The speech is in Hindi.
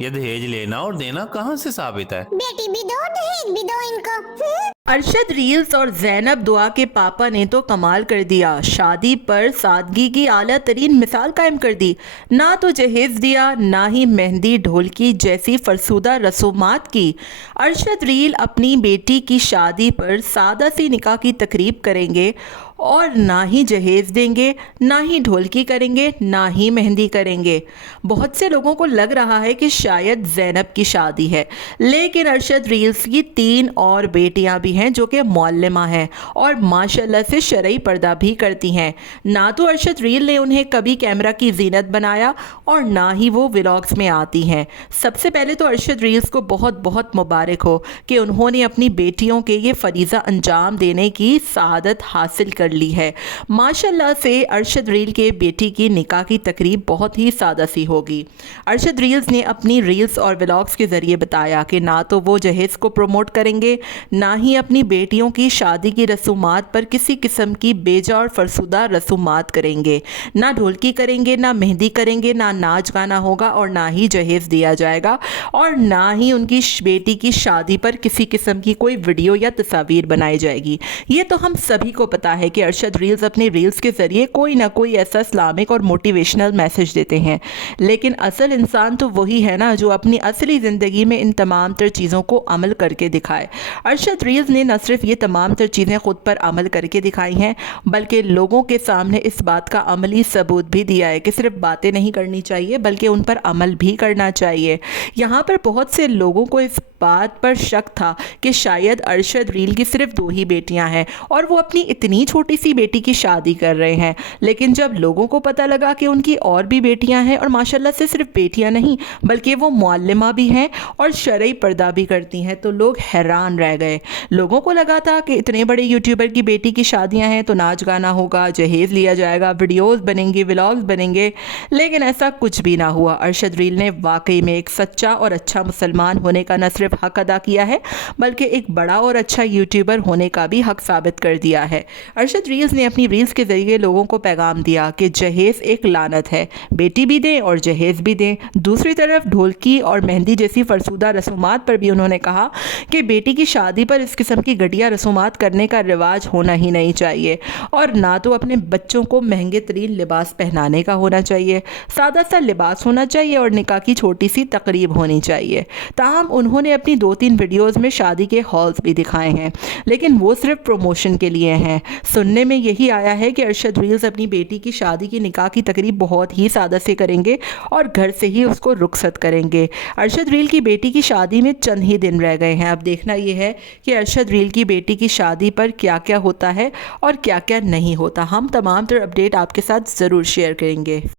ये दहेज लेना और देना कहाँ से साबित है? बेटी भी दो दहेज भी दो इनको। अरशद रील्स और जैनब दुआ के पापा ने तो कमाल कर दिया। शादी पर सादगी की आला तरीन मिसाल कायम कर दी। ना तो जहेज दिया, ना ही मेहंदी ढोलकी जैसी फरसूदा रसूमात की। अरशद रील अपनी बेटी की शादी पर सादा सी निकाह की तकरीब करेंगे और ना ही जहेज देंगे, ना ही ढोलकी करेंगे, ना ही मेहंदी करेंगे। बहुत से लोगों को लग रहा है कि शायद जैनब की शादी है, लेकिन अरशद रील्स की 3 और बेटियां भी हैं जो कि मुअल्लिमा हैं और माशाल्लाह से शरई पर्दा भी करती हैं। ना तो अरशद रील ने उन्हें कभी कैमरा की जीनत बनाया और ना ही वो व्लॉग्स में आती हैं। सबसे पहले तो अरशद रील्स को बहुत बहुत मुबारक हो कि उन्होंने अपनी बेटियों के ये फरीज़ा अंजाम देने की सआदत हासिल कर ली है। माशाल्लाह से अरशद रील के बेटी की निकाह की तकरीब बहुत ही सादा सी होगी। अरशद रील्स ने अपनी रील्स और व्लॉग्स के ज़रिए बताया कि ना तो वो जहेज़ को प्रमोट करेंगे, ना ही अपनी बेटियों की शादी की रसूमात पर किसी किस्म की बेजा और फरसूदा रसूमात करेंगे। ना ढोलकी करेंगे, ना मेहंदी करेंगे, ना नाच गाना होगा और ना ही जहेज़ दिया जाएगा और ना ही उनकी बेटी की शादी पर किसी किस्म की कोई वीडियो या तस्वीर बनाई जाएगी। ये तो हम सभी को पता है कि अरशद रील्स अपनी रील्स के ज़रिए कोई ना कोई ऐसा इस्लामिक और मोटिवेशनल मैसेज देते हैं, लेकिन असल इंसान तो वही है ना जो अपनी असली ज़िंदगी में इन तमाम तर चीज़ों को अमल करके दिखाए। अरशद रील्स ने न सिर्फ ये तमाम तर चीज़ें खुद पर अमल करके दिखाई हैं, बल्कि लोगों के सामने इस बात का अमली सबूत भी दिया है कि सिर्फ बातें नहीं करनी चाहिए बल्कि उन पर अमल भी करना चाहिए। यहाँ पर बहुत से लोगों को इस बात पर शक था कि शायद अरशद रील की सिर्फ 2 ही बेटियां हैं और वो अपनी इतनी छोटी सी बेटी की शादी कर रहे हैं, लेकिन जब लोगों को पता लगा कि उनकी और भी बेटियां हैं और माशाल्लाह से सिर्फ बेटियां नहीं बल्कि वो मुअल्लिमा भी हैं और शरई पर्दा भी करती हैं, तो लोग हैरान रह गए। लोगों को लगा था कि इतने बड़े यूट्यूबर की बेटी की शादियां हैं तो नाच गाना होगा, जहेज़ लिया जाएगा, वीडियोज़ बनेंगे, व्लॉग्स बनेंगे, लेकिन ऐसा कुछ भी ना हुआ। अरशद रील ने वाकई में एक सच्चा और अच्छा मुसलमान होने का न सिर्फ हक अदा किया है बल्कि एक बड़ा और अच्छा यूट्यूबर होने का भी हक साबित कर दिया है। अरशद रील्स ने अपनी रील्स के ज़रिए लोगों को पैगाम दिया कि जहेज़ एक लानत है, बेटी भी दें और जहेज़ भी दें। दूसरी तरफ ढोलकी और मेहंदी जैसी फरसूदा रसूमात पर भी उन्होंने कहा कि बेटी की शादी पर इस किस्म की घटिया रसूमात करने का रिवाज होना ही नहीं चाहिए और ना तो अपने बच्चों को महंगे तरीन लिबास पहनाने का होना चाहिए। सादा सा लिबास होना चाहिए और निकाह की छोटी सी तकरीब होनी चाहिए। ताहम उन्होंने अपनी 2-3 वीडियोज़ में शादी के हॉल्स भी दिखाए हैं, लेकिन वो सिर्फ प्रमोशन के लिए हैं। सुनने में यही आया है कि अरशद रील्स अपनी बेटी की शादी की निकाह की तकरीब बहुत ही सादा से करेंगे और घर से ही उसको रुखसत करेंगे। अरशद रील की बेटी की शादी में चंद ही दिन रह गए हैं। अब देखना ये है कि अरशद रील की बेटी की शादी पर क्या क्या होता है और क्या क्या नहीं होता। हम तमाम तरह अपडेट आपके साथ ज़रूर शेयर करेंगे।